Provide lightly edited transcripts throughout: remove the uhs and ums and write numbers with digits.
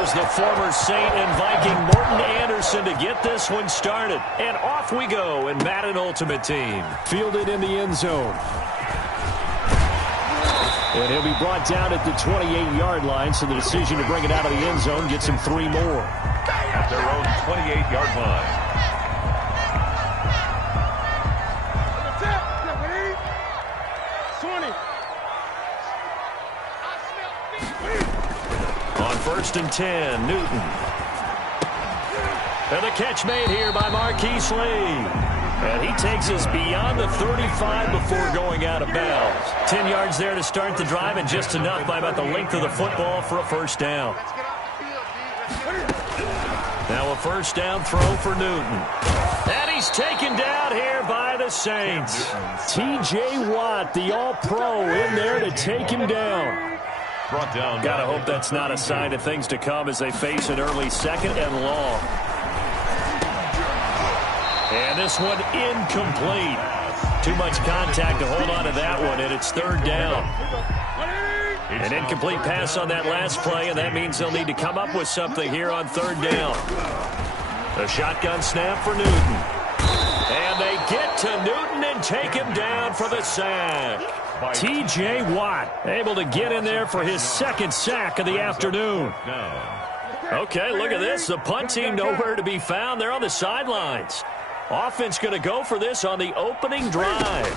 Here's the former Saint and Viking Morton Anderson to get this one started. And off we go in Madden Ultimate Team. Fielded in the end zone. And he'll be brought down at the 28-yard line, so the decision to bring it out of the end zone gets him 3 more. At their own 28-yard line. On 1st and 10, Newton. And the catch made here by Marquise Lee. And he takes us beyond the 35 before going out of bounds. 10 yards there to start the drive, and just enough by about the length of the football for a first down. Now a first down throw for Newton. And he's taken down here by the Saints. T.J. Watt, the all-pro, in there to take him down. Gotta hope that's not a sign of things to come as they face an early 2nd and long. And this one incomplete. Too much contact to hold on to that one, and it's 3rd down. An incomplete pass on that last play, and that means they'll need to come up with something here on 3rd down. A shotgun snap for Newton. And they get to Newton and take him down for the sack. T.J. Watt able to get in there for his 2nd sack of the afternoon. Okay, look at this. The punt team nowhere to be found. They're on the sidelines. Offense going to go for this on the opening drive.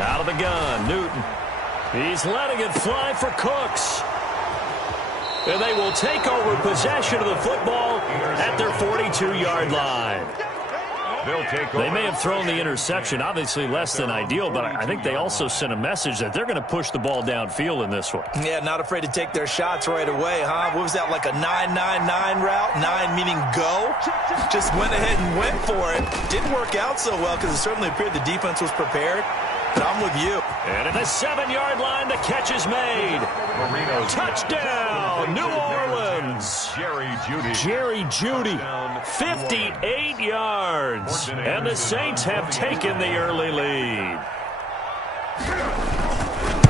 Out of the gun, Newton. He's letting it fly for Cooks. And they will take over possession of the football at their 42-yard line. They may have thrown the interception, obviously less than ideal, but I think they also sent a message that they're going to push the ball downfield in this one. Yeah, not afraid to take their shots right away, huh? What was that, like a 9-9-9 route? 9 meaning go? Just went ahead and went for it. Didn't work out so well because it certainly appeared the defense was prepared. But I'm with you. And at the 7-yard line, the catch is made. Touchdown, New Orleans. Jerry Jeudy, 58 yards. And the Saints have taken the early lead.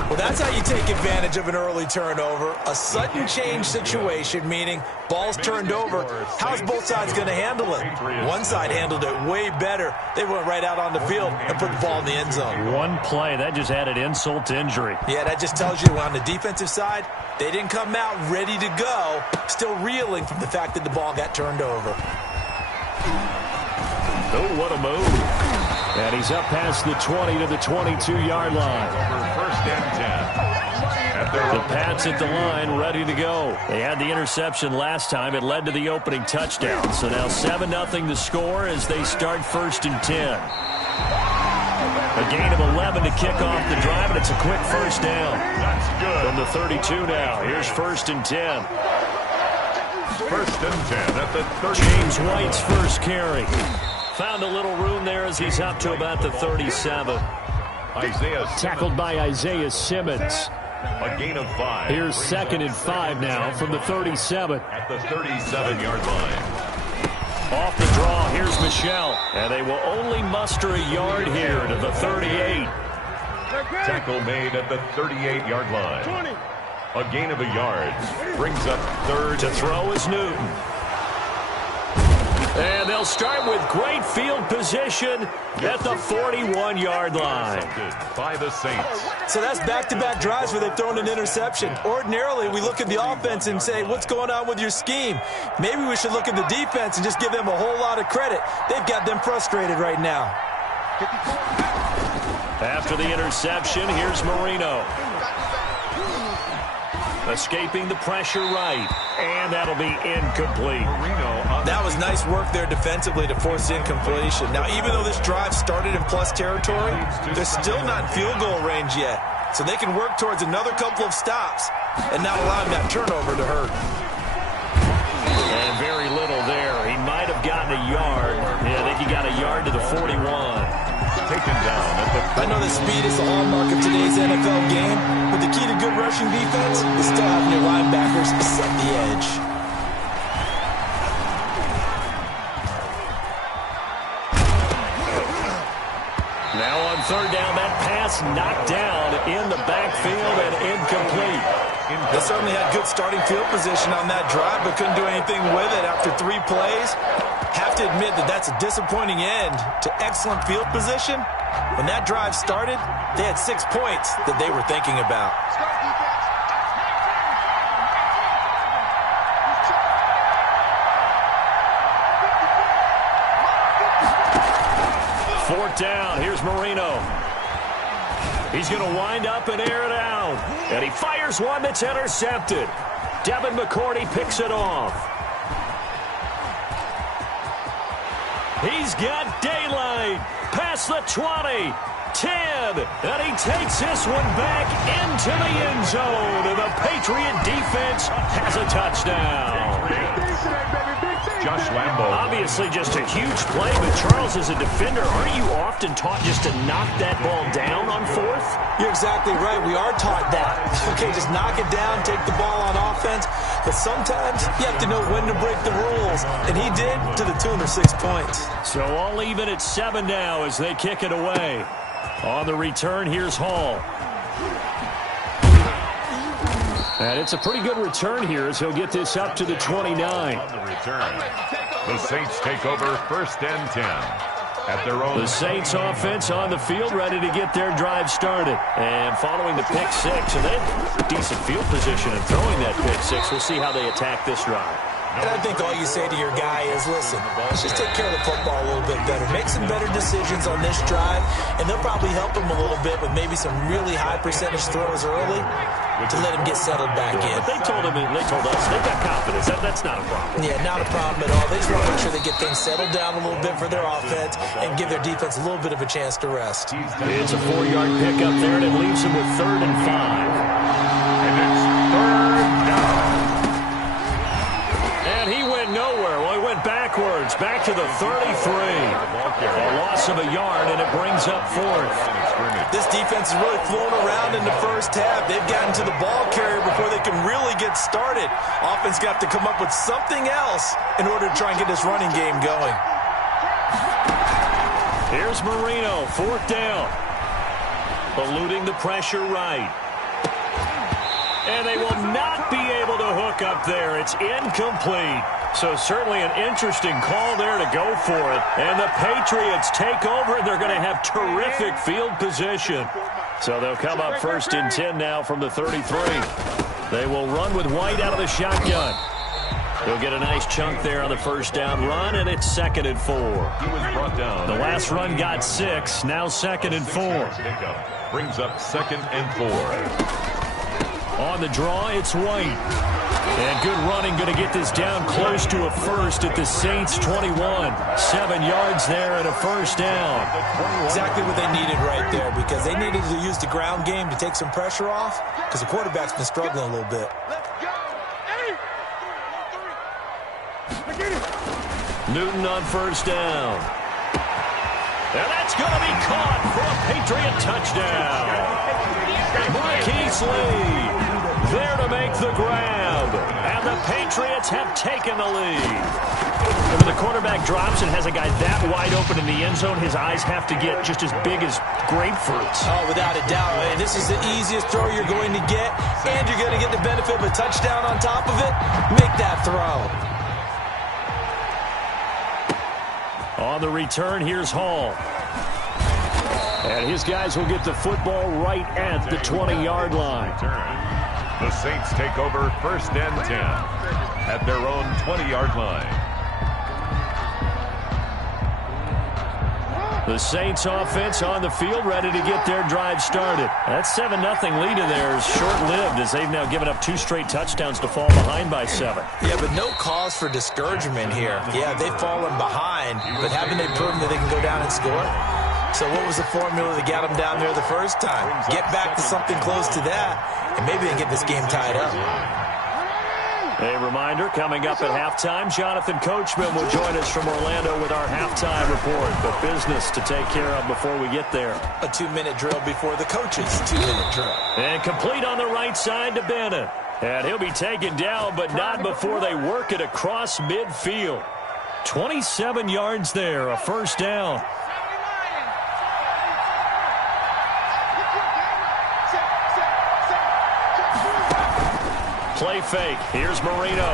Well, that's how you take advantage of an early turnover. A sudden change situation, meaning ball's turned over. How's both sides going to handle it? One side handled it way better. They went right out on the field and put the ball in the end zone. One play, that just added insult to injury. Yeah, that just tells you on the defensive side, they didn't come out ready to go, still reeling from the fact that the ball got turned over. Oh, what a move. And he's up past the 20 to the 22-yard line. First and 10. The Pats at the line, ready to go. They had the interception last time. It led to the opening touchdown. So now 7-0 to score as they start 1st and 10. A gain of 11 to kick off the drive, and it's a quick first down. That's good. From the 32 now. Here's 1st and 10. 1st and 10 at the 30. James White's first carry. Found a little room there as he's up to about the 37. Tackled by Isaiah Simmons. A gain of 5. Here's 2nd and 5 now from the 37. At the 37-yard line. Off the draw, here's Michel. And they will only muster a yard here to the 38. Tackle made at the 38-yard line. A gain of a yard. Brings up 3rd. To throw is Newton. And they'll start with great field position at the 41-yard line. By the Saints. So that's back-to-back drives where they've thrown an interception. Ordinarily, we look at the offense and say, what's going on with your scheme? Maybe we should look at the defense and just give them a whole lot of credit. They've got them frustrated right now. After the interception, here's Marino. Escaping the pressure right. And that'll be incomplete. That was nice work there defensively to force incompletion. Now, even though this drive started in plus territory, they're still not in field goal range yet. So they can work towards another couple of stops and not allowing that turnover to hurt. And very little there. He might have gotten a yard. Yeah, I think he got a yard to the 41. Taken down at the 40. I know that speed is the hallmark of today's NFL game, but the key to good rushing defense is still having your linebackers set the edge. Now on 3rd down, that pass knocked down in the backfield and incomplete. They certainly had good starting field position on that drive, but couldn't do anything with it after 3 plays. Have to admit that that's a disappointing end to excellent field position. When that drive started, they had 6 points that they were thinking about. Fourth down. Here's Marino. He's going to wind up and air it out. And he fires one that's intercepted. Devin McCourty picks it off. He's got daylight. Past the 20. 10. And he takes this one back into the end zone. And the Patriot defense has a touchdown. Josh Lambo. Obviously just a huge play, but Charles, as a defender, aren't you often taught just to knock that ball down on fourth? You're exactly right. We are taught that. Okay, just knock it down, take the ball on offense. But sometimes you have to know when to break the rules. And he did to the tune of 6 points. So all even at 7 now as they kick it away. On the return, here's Hall. And it's a pretty good return here as he'll get this up to the 29. On the return, the Saints take over first and 10 at their own. The Saints offense on the field, ready to get their drive started. And following the pick six, and then decent field position and throwing that pick six. We'll see how they attack this drive. And I think all you say to your guy is, listen, let's just take care of the football a little bit better. Make some better decisions on this drive, and they'll probably help him a little bit with maybe some really high percentage throws early to let him get settled back in. But they told us they've got confidence. That's not a problem. Yeah, not a problem at all. They just want to make sure they get things settled down a little bit for their offense and give their defense a little bit of a chance to rest. It's a 4-yard pickup there, and it leaves him with 3rd and 5. And it's 3rd down. And he went nowhere. Well, he went backwards, back to the 33. A loss of a yard, and it brings up 4th. This defense is really flown around in the first half. They've gotten to the ball carrier before they can really get started. Offense got to come up with something else in order to try and get this running game going. Here's Marino, 4th down. Eluding the pressure right. And they will not be able to hook up there. It's incomplete. So certainly an interesting call there to go for it. And the Patriots take over, and they're going to have terrific field position. So they'll come up 1st and 10 now from the 33. They will run with White out of the shotgun. They'll get a nice chunk there on the 1st down run, and it's 2nd and 4. He was brought down. The last run got 6, now 2nd and 4. Brings up 2nd and 4. On the draw, it's White. And good running, going to get this down close to a first at the Saints 21. 7 yards there and a 1st down. Exactly what they needed right there, because they needed to use the ground game to take some pressure off, because the quarterback's been struggling a little bit. Newton on 1st down. And that's going to be caught for a Patriot touchdown. Marquise Lee there to make the grab. And the Patriots have taken the lead. And when the quarterback drops and has a guy that wide open in the end zone, his eyes have to get just as big as grapefruits. Oh, without a doubt, man. This is the easiest throw you're going to get, and you're going to get the benefit of a touchdown on top of it. Make that throw. On the return, here's Hall. And his guys will get the football right at the 20-yard line. The Saints take over 1st and 10 at their own 20-yard line. The Saints offense on the field, ready to get their drive started. That 7-0 lead of theirs short-lived, as they've now given up 2 straight touchdowns to fall behind by 7. Yeah, but no cause for discouragement here. Yeah, they've fallen behind, but haven't they proven that they can go down and score? So what was the formula that got them down there the first time? Get back to something close to that, and maybe they can get this game tied up. A reminder, coming up at halftime, Jonathan Coachman will join us from Orlando with our halftime report. But business to take care of before we get there. A 2-minute drill before the coach's 2-minute drill. And complete on the right side to Bennett. And he'll be taken down, but not before they work it across midfield. 27 yards there, a 1st down. play fake. Here's Marino.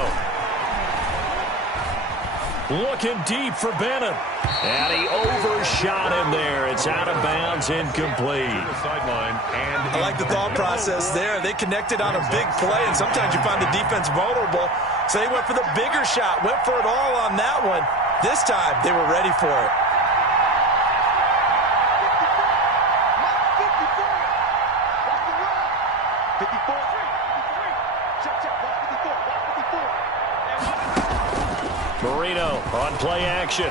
Looking deep for Bennett. And he overshot him there. It's out of bounds, incomplete. I like the thought process there. They connected on a big play, and sometimes you find the defense vulnerable. So they went for the bigger shot, went for it all on that one. This time, they were ready for it. Marino on play action.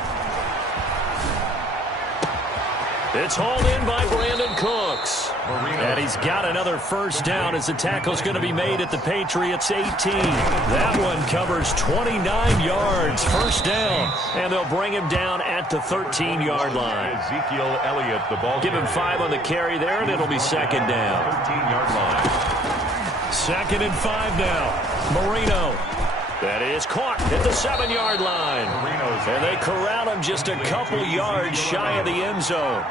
It's hauled in by Brandon Cooks. And he's got another first down as the tackle's going to be made at the Patriots' 18. That one covers 29 yards. First down. And they'll bring him down at the 13-yard line. Ezekiel Elliott, the ball. Give him 5 on the carry there, and it'll be second down. 13-yard line. 2nd and 5 now. Marino. That is caught at the 7-yard line. And they corral him just a couple yards shy of the end zone.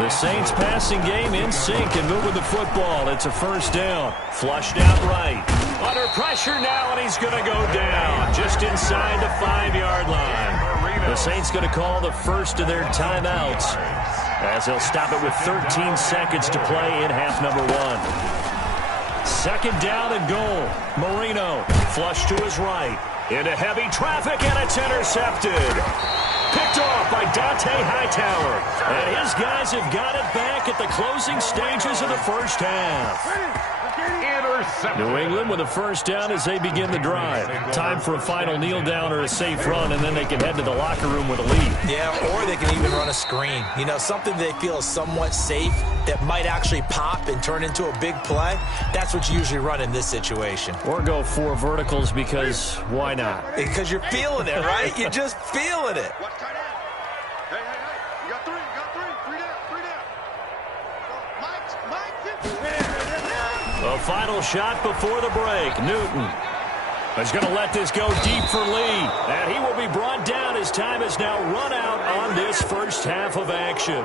The Saints passing game in sync and moving the football. It's a first down. Flushed out right. Under pressure now, and he's going to go down just inside the 5-yard line. The Saints going to call the first of their timeouts as they'll stop it with 13 seconds to play in half number 1. 2nd down and goal. Marino flush to his right. Into heavy traffic, and it's intercepted. Picked off by Dante Hightower. And his guys have got it back at the closing stages of the first half. New England with a first down as they begin the drive. Time for a final kneel down or a safe run, and then they can head to the locker room with a lead. Yeah, or they can even run a screen. You know, something they feel is somewhat safe that might actually pop and turn into a big play. That's what you usually run in this situation. Or go 4 verticals because why not? Because you're feeling it, right? You're just feeling it. A final shot before the break. Newton is going to let this go deep for Lee. And he will be brought down. His time is now run out on this first half of action.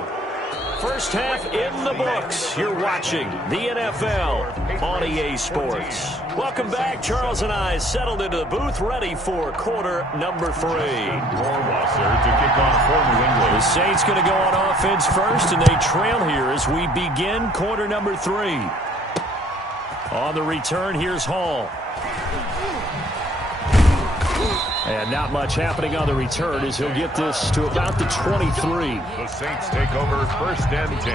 First half in the books. You're watching the NFL on EA Sports. Welcome back. Charles and I settled into the booth, ready for quarter number 3. Rohrwasser to kick off for New England. The Saints going to go on offense first, and they trail here as we begin quarter number 3. On the return, here's Hall. And not much happening on the return as he'll get this to about the 23. The Saints take over 1st and 10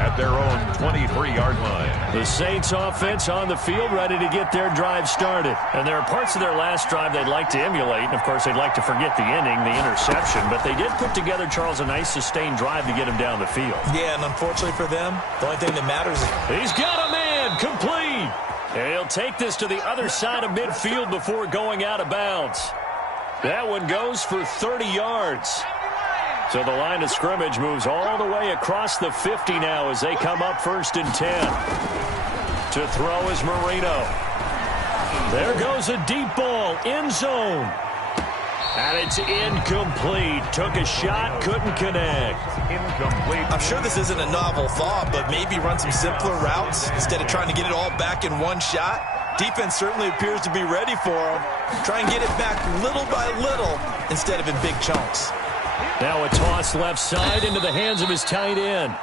at their own 23-yard line. The Saints offense on the field, ready to get their drive started. And there are parts of their last drive they'd like to emulate. And, of course, they'd like to forget the ending, the interception. But they did put together, Charles, a nice sustained drive to get him down the field. Yeah, and unfortunately for them, the only thing that matters is... He's got a man, complete. And he'll take this to the other side of midfield before going out of bounds. That one goes for 30 yards. So the line of scrimmage moves all the way across the 50 now as they come up 1st and 10. To throw is Marino. There goes a deep ball, end zone. And it's incomplete. Took a shot, couldn't connect. Incomplete. I'm sure this isn't a novel thought, but maybe run some simpler routes instead of trying to get it all back in one shot. Defense certainly appears to be ready for him. Try and get it back little by little instead of in big chunks. Now a toss left side into the hands of his tight end.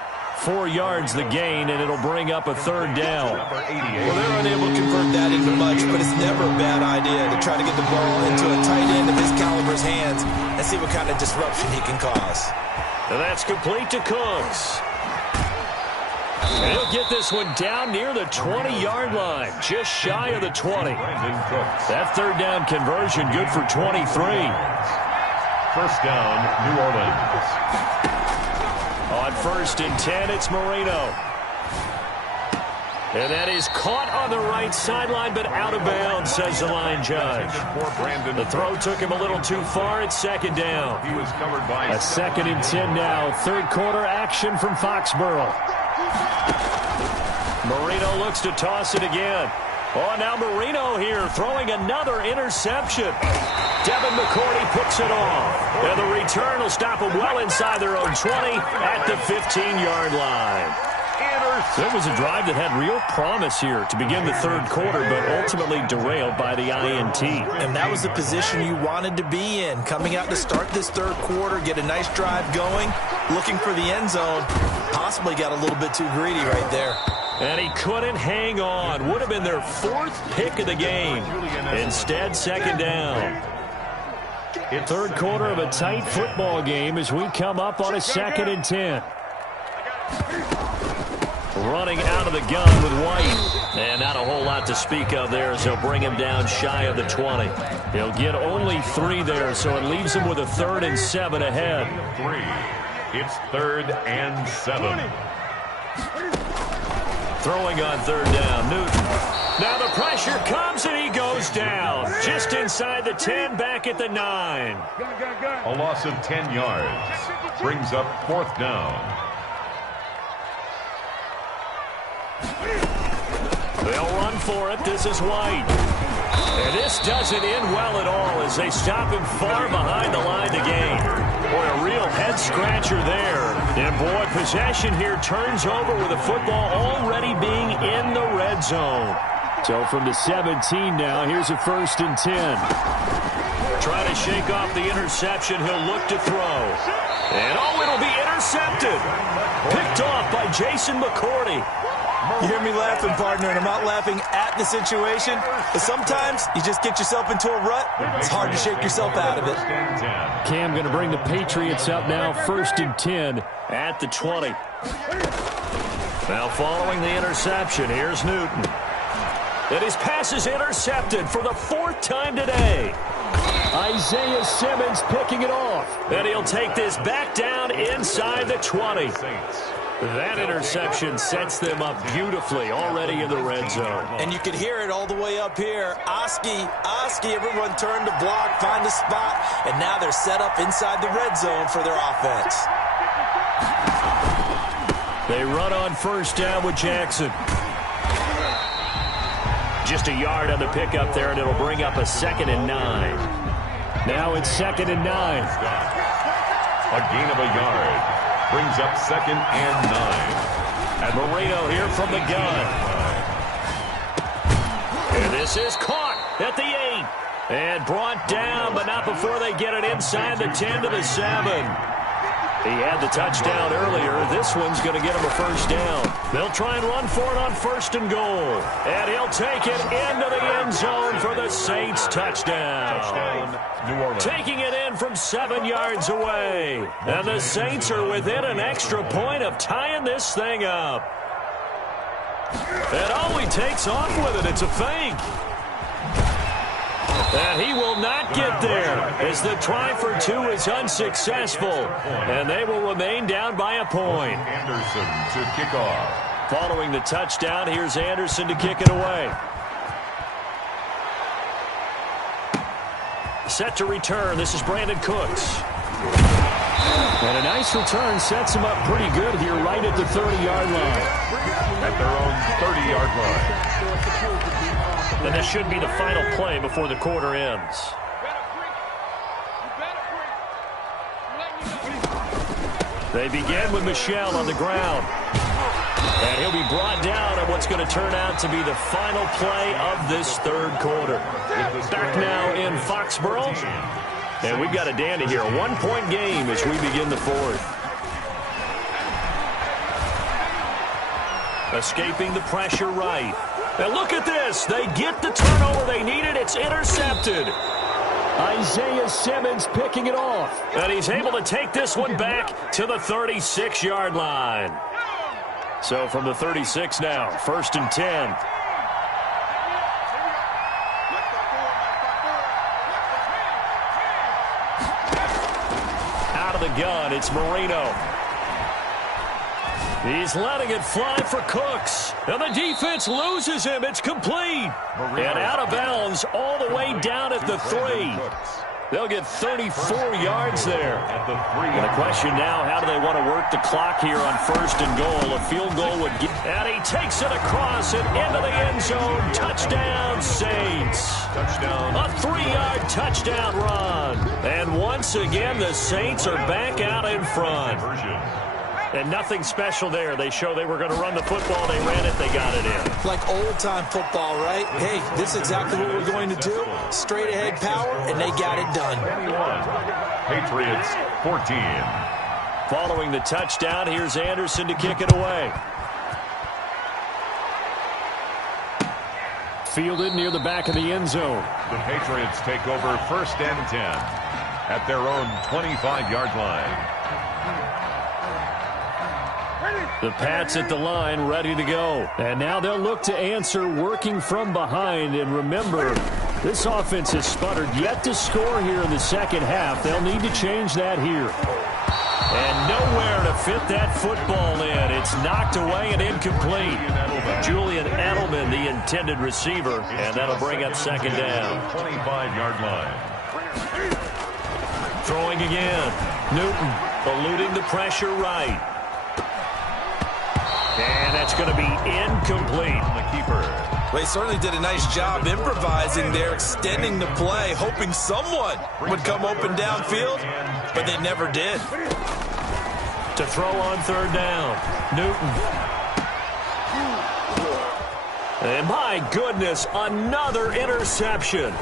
4 yards the gain, and it'll bring up a 3rd down. Well, they're unable to convert that into much, but it's never a bad idea to try to get the ball into a tight end of his caliber's hands and see what kind of disruption he can cause. And that's complete to Cooks. And he'll get this one down near the 20-yard line, just shy of the 20. That 3rd down conversion good for 23. 1st down, New Orleans. On 1st and 10, it's Marino. And that is caught on the right sideline, but out of bounds, says the line judge. The throw took him a little too far. It's 2nd down. He was covered by a 2nd and 10 now. 3rd quarter action from Foxborough. Marino looks to toss it again. Oh, now Marino here throwing another interception. Devin McCourty picks it off. And the return will stop them well inside their own 20 at the 15-yard line. There was a drive that had real promise here to begin the third quarter, but ultimately derailed by the INT. And that was the position you wanted to be in. Coming out to start this third quarter, get a nice drive going, looking for the end zone. Possibly got a little bit too greedy right there. And he couldn't hang on. Would have been their fourth pick of the game. Instead, second down. Third quarter of a tight football game as we come up on a 2nd and 10. Running out of the gun with White. And not a whole lot to speak of there as he'll bring him down shy of the 20. He'll get only 3 there, so it leaves him with a 3rd and 7 ahead. 3. It's 3rd and 7. Throwing on 3rd down, Newton. Now the pressure comes and he goes down. Just inside the 10, back at the 9. A loss of 10 yards. Brings up 4th down. They'll run for it. This is White. And this doesn't end well at all as they stop him far behind the line to gain. Boy, a real head-scratcher there. And, boy, possession here turns over with the football already being in the red zone. So from the 17 now, here's a 1st and 10. Trying to shake off the interception. He'll look to throw. And, oh, it'll be intercepted. Picked off by Jason McCourty. You hear me laughing, partner, and I'm not laughing at the situation. But sometimes you just get yourself into a rut. It's hard to shake yourself out of it. Cam going to bring the Patriots up now, 1st and 10 at the 20. Now following the interception, here's Newton. And his pass is intercepted for the 4th time today. Isaiah Simmons picking it off. And he'll take this back down inside the 20. That interception sets them up beautifully already in the red zone. And you can hear it all the way up here. Oski, everyone turned to block, find a spot, and now they're set up inside the red zone for their offense. They run on 1st down with Jackson. Just a yard on the pickup there, and it'll bring up a 2nd and 9. Now it's 2nd and 9. A gain of a yard. Brings up 2nd and 9. And Moreno here from the gun. And this is caught at the 8. And brought down, but not before they get it inside the 10 to the 7. He had the touchdown earlier. This one's going to get him a 1st down. They'll try and run for it on 1st and goal. And he'll take it into the end zone for the Saints touchdown. New Orleans. Taking it in from 7 yards away. And the Saints are within an extra point of tying this thing up. And oh, he takes off with it. It's a fake. And he will not get there as the try for 2 is unsuccessful. And they will remain down by a point. Anderson to kick off. Following the touchdown, here's Anderson to kick it away. Set to return. This is Brandon Cooks. And a nice return sets him up pretty good here right at the 30-yard line. At their own 30-yard line. And this should be the final play before the quarter ends. They begin with Michel on the ground. And he'll be brought down on what's going to turn out to be the final play of this third quarter. Back now in Foxborough. And we've got a dandy here. A 1-point game as we begin the 4th. Escaping the pressure right. Now look at this. They get the turnover they needed. It's intercepted. Isaiah Simmons picking it off. And he's able to take this one back to the 36-yard line. So from the 36 now, 1st and 10. Out of the gun, it's Moreno. He's letting it fly for Cooks. And the defense loses him. It's complete. And out of bounds all the way down at the 3. They'll get 34 yards there. And the question now, how do they want to work the clock here on 1st and goal? A field goal would get. And he takes it across and into the end zone. Touchdown, Saints. Touchdown. A 3-yard touchdown run. And once again, the Saints are back out in front. And nothing special there. They show they were going to run the football. They ran it. They got it in. Like old-time football, right? Hey, this is exactly what we're going to do. Straight-ahead power, and they got it done. Patriots 14. Following the touchdown, here's Anderson to kick it away. Fielded near the back of the end zone. The Patriots take over 1st and 10 at their own 25-yard line. The Pats at the line, ready to go. And now they'll look to answer working from behind. And remember, this offense has sputtered yet to score here in the second half. They'll need to change that here. And nowhere to fit that football in. It's knocked away and incomplete. Julian Edelman, the intended receiver, and that'll bring up second down. 25-yard line. Throwing again. Newton eluding the pressure right. And that's going to be incomplete. The keeper. They certainly did a nice job improvising there, extending the play, hoping someone would come open downfield, but they never did. To throw on third down, Newton. And my goodness, another interception.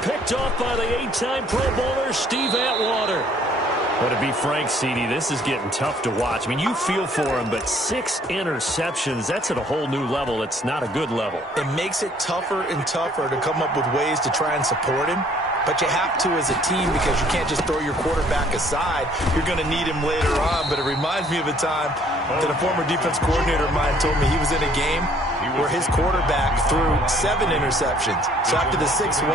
Picked off by the 8-time Pro Bowler, Steve Atwater. But to be frank, CD, this is getting tough to watch. I mean, you feel for him, but 6 interceptions, that's at a whole new level. It's not a good level. It makes it tougher and tougher to come up with ways to try and support him. But you have to as a team because you can't just throw your quarterback aside. You're going to need him later on. But it reminds me of a time that a former defense coordinator of mine told me he was in a game where his quarterback threw 7 interceptions. So after the 6th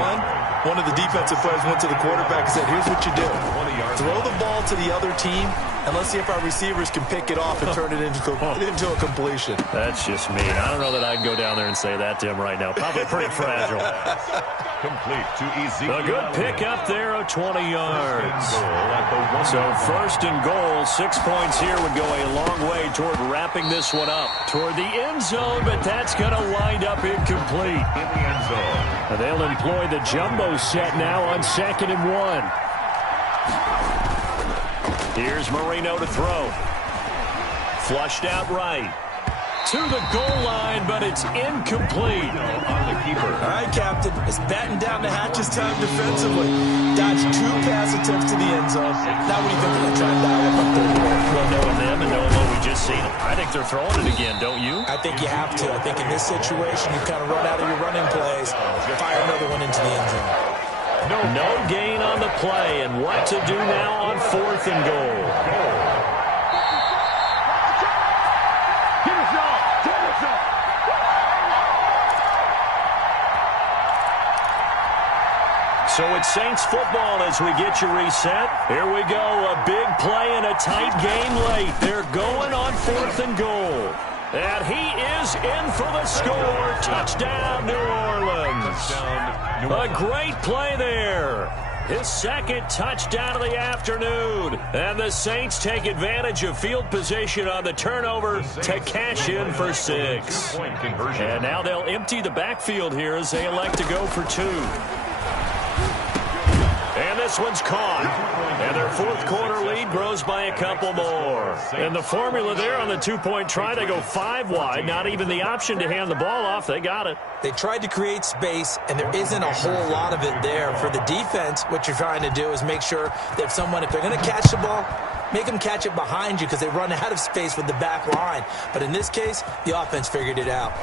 one of the defensive players went to the quarterback and said, here's what you do. Throw the ball to the other team, and let's see if our receivers can pick it off and turn it into a completion. That's just mean. I don't know that I'd go down there and say that to him right now. Probably pretty fragile. Complete to Ezekiel. A good pick up there of 20 yards. So 1st and goal, 6 points here would go a long way toward wrapping this one up. Toward the end zone, but that's going to wind up incomplete. In the end zone. And they'll employ the jumbo set now on 2nd and 1. Here's Marino to throw. Flushed out right. To the goal line, but it's incomplete. On the keeper. All right, Captain. It's batting down the hatches time defensively. Dodged 2 pass attempts to the end zone. Now what do you think they're going to try and dial up third quarter? Well, knowing them and knowing what we just seen, I think they're throwing it again, don't you? I think you have to. I think in this situation, you kind of run out of your running plays, fire another one into the end zone. No gain on the play, and what to do now on 4th and goal. So it's Saints football as we get you reset. Here we go, a big play and a tight game late. They're going on 4th and goal. And he is in for the score. Touchdown, New Orleans. A great play there. His 2nd touchdown of the afternoon. And the Saints take advantage of field position on the turnover to cash in for 6. And now they'll empty the backfield here as they elect to go for 2. And this one's caught. And their 4th quarter lead grows by a couple more. And the formula there on the 2-point try, they go 5 wide. Not even the option to hand the ball off. They got it. They tried to create space, and there isn't a whole lot of it there. For the defense, what you're trying to do is make sure that if they're going to catch the ball, make them catch it behind you because they run out of space with the back line. But in this case, the offense figured it out.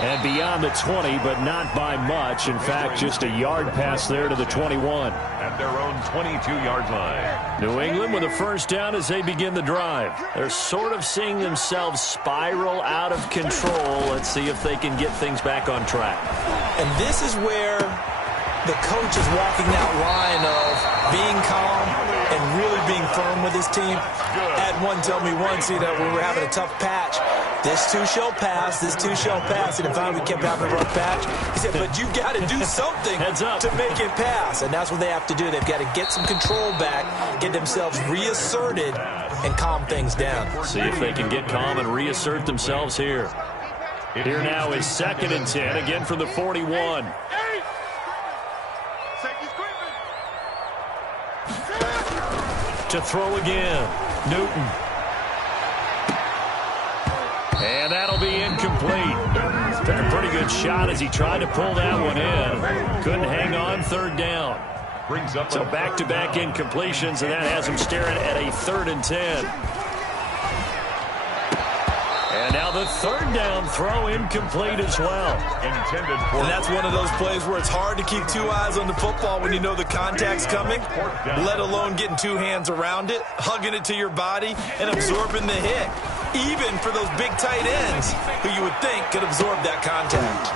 And beyond the 20, but not by much. In fact, just a yard pass there to the 21. At their own 22-yard line. New England with a first down as they begin the drive. They're sort of seeing themselves spiral out of control. Let's see if they can get things back on track. And this is where the coach is walking that line of being calm and really being firm with his team. Had one tell me once, we were having a tough patch. This too shall pass, this too shall pass. And finally we kept having a rough patch. He said, but you got to do something to make it pass. And that's what they have to do. They've got to get some control back, get themselves reasserted, and calm things down. See if they can get calm and reassert themselves here. Here now is 2nd and 10, again from the 41. To throw again. Newton. And that'll be incomplete. Took a pretty good shot as he tried to pull that one in. Couldn't hang on, third down. So back-to-back incompletions, and that has him staring at a 3rd and 10. And now the third down throw incomplete as well. And that's one of those plays where it's hard to keep two eyes on the football when you know the contact's coming, let alone getting two hands around it, hugging it to your body, and absorbing the hit. Even for those big tight ends who you would think could absorb that contact.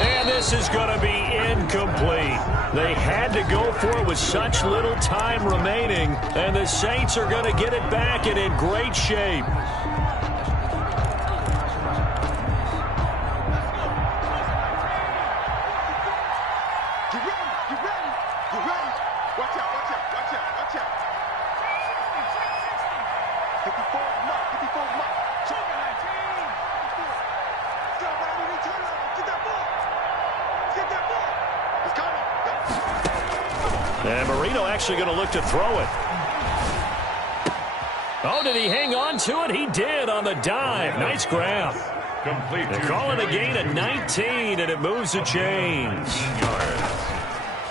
And this is going to be incomplete. They had to go for it with such little time remaining, and the Saints are going to get it back and in great shape. And Marino actually going to look to throw it. Oh, did he hang on to it? He did on the dive. Nice grab. They're calling a gain of 19, and it moves the chains.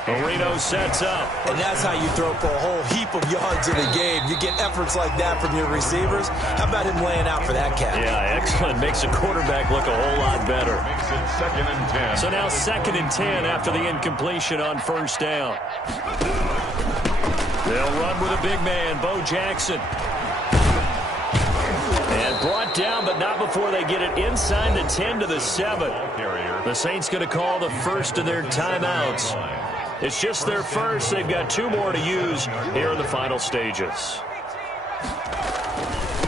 Marino sets up. And that's how you throw for a whole heap of yards in a game. You get efforts like that from your receivers. How about him laying out for that catch? Yeah, excellent. Makes the quarterback look a whole lot better. Makes it 2nd and 10. So now 2nd and 10 after the incompletion on first down. They'll run with a big man, Bo Jackson. And brought down, but not before they get it inside the 10 to the 7. The Saints going to call the first of their timeouts. It's just their first. They've got 2 more to use here in the final stages.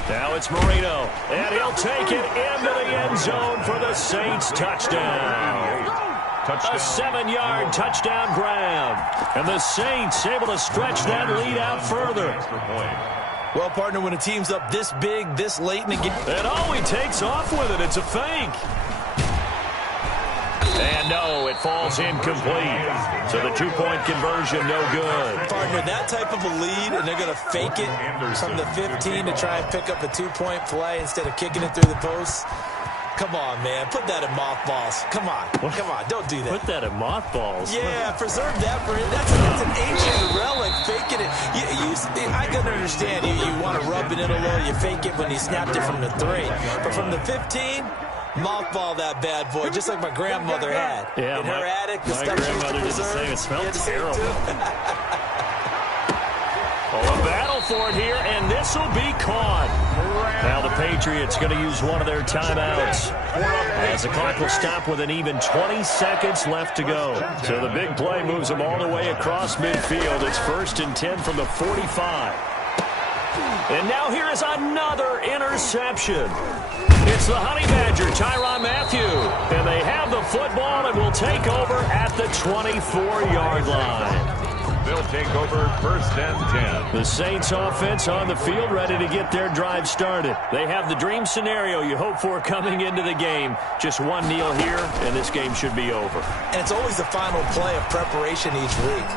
Now it's Marino, and he'll take it into the end zone for the Saints touchdown. A 7-yard touchdown grab. And the Saints able to stretch that lead out further. Well, partner, when a team's up this big, this late in the game. And oh, he takes off with it. It's a fake. And no, it falls incomplete. So the 2-point conversion, no good. Partner, that type of a lead, and they're going to fake it from the 15 to try and pick up a 2-point play instead of kicking it through the posts. Come on, man. Put that in mothballs. Come on. Come on. Don't do that. Put that in mothballs? Yeah, preserve that for it. That's an ancient relic. Faking it. I can understand. You want to rub it in a little. You fake it when you snapped it from the 3. But from the 15, mothball that bad boy, just like my grandmother had. Yeah, in her attic, the stuff she used to preserve. It smelled terrible. A battle for it here, and this will be caught. Now the Patriots going to use one of their timeouts as the clock will stop with an even 20 seconds left to go. So the big play moves them all the way across midfield. It's 1st and 10 from the 45. And now here is another interception. It's the Honey Badger, Tyrann Mathieu. And they have the football and will take over at the 24-yard line. They'll take over 1st and 10. The Saints offense on the field ready to get their drive started. They have the dream scenario you hope for coming into the game. Just one kneel here, and this game should be over. And it's always the final play of preparation each week.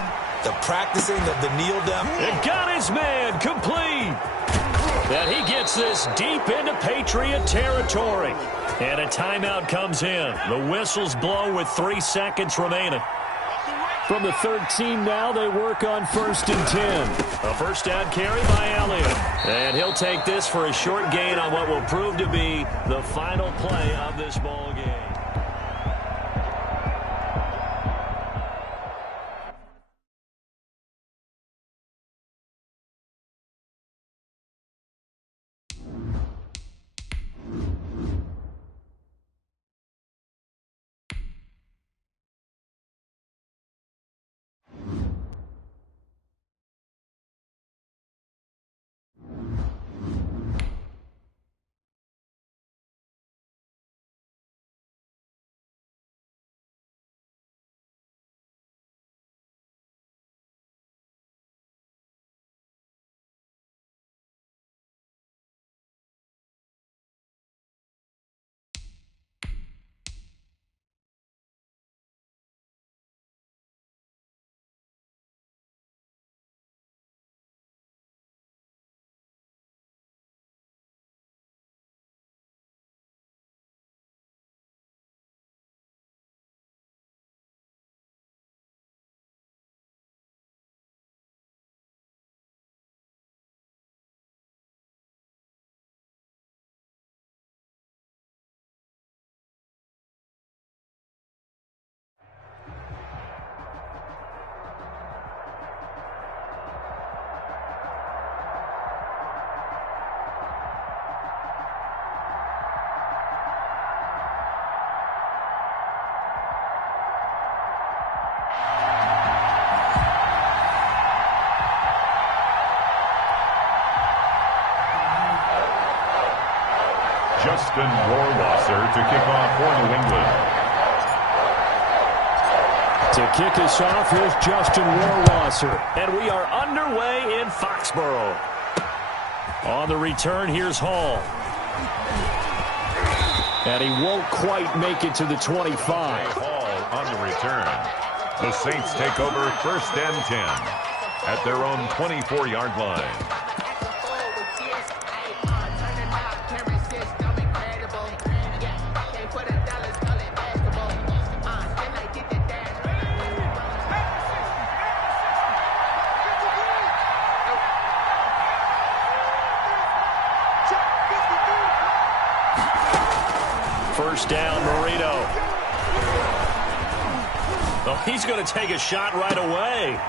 The practicing of the kneel down. And got his man complete. And he gets this deep into Patriot territory. And a timeout comes in. The whistles blow with 3 seconds remaining. From the 13 now, they work on 1st and 10. A first down carry by Elliott. And he'll take this for a short gain on what will prove to be the final play of this ball game. Justin Rohrwasser to kick off for New England. To kick us off, here's Justin Rohrwasser. And we are underway in Foxborough. On the return, here's Hall. And he won't quite make it to the 25. Hall on the return. The Saints take over 1st and 10 at their own 24-yard line. First down, Marino. Oh, he's going to take a shot right away.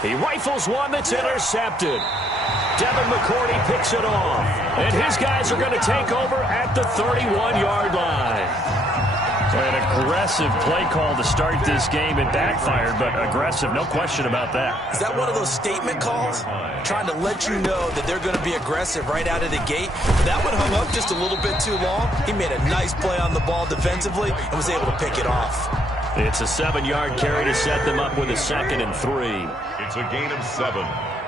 He rifles one that's intercepted. Devin McCourty picks it off. And his guys are going to take over at the 31-yard line. An aggressive play call to start this game. It backfired, but aggressive, no question about that. Is that one of those statement calls? Trying to let you know that they're going to be aggressive right out of the gate. That one hung up just a little bit too long. He made a nice play on the ball defensively and was able to pick it off. It's a 7-yard carry to set them up with a 2nd and 3. It's a gain of 7.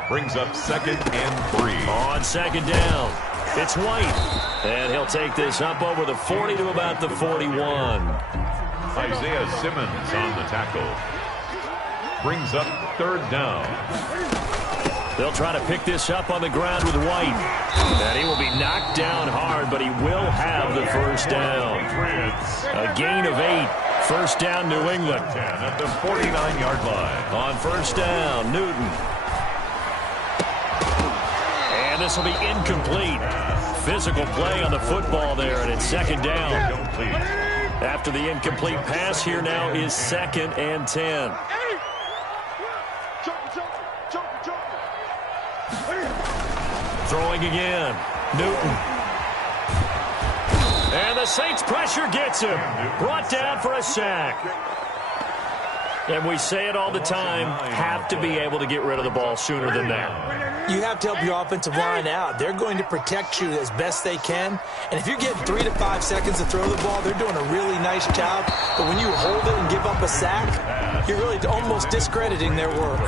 Brings up 2nd and 3. On 2nd down, it's White. And he'll take this up over the 40 to about the 41. Isaiah Simmons on the tackle. Brings up 3rd down. They'll try to pick this up on the ground with White. And he will be knocked down hard, but he will have the 1st down. A gain of 8. 1st down, New England. 10 at the 49-yard line. On 1st down, Newton. And this will be incomplete. Physical play on the football there, and it's 2nd down. After the incomplete pass, here now is 2nd and 10. Throwing again. Newton. And the Saints pressure gets him. Brought down for a sack. And we say it all the time, have to be able to get rid of the ball sooner than that. You have to help your offensive line out. They're going to protect you as best they can. And if you're getting 3 to 5 seconds to throw the ball, they're doing a really nice job. But when you hold it and give up a sack, you're really almost discrediting their work.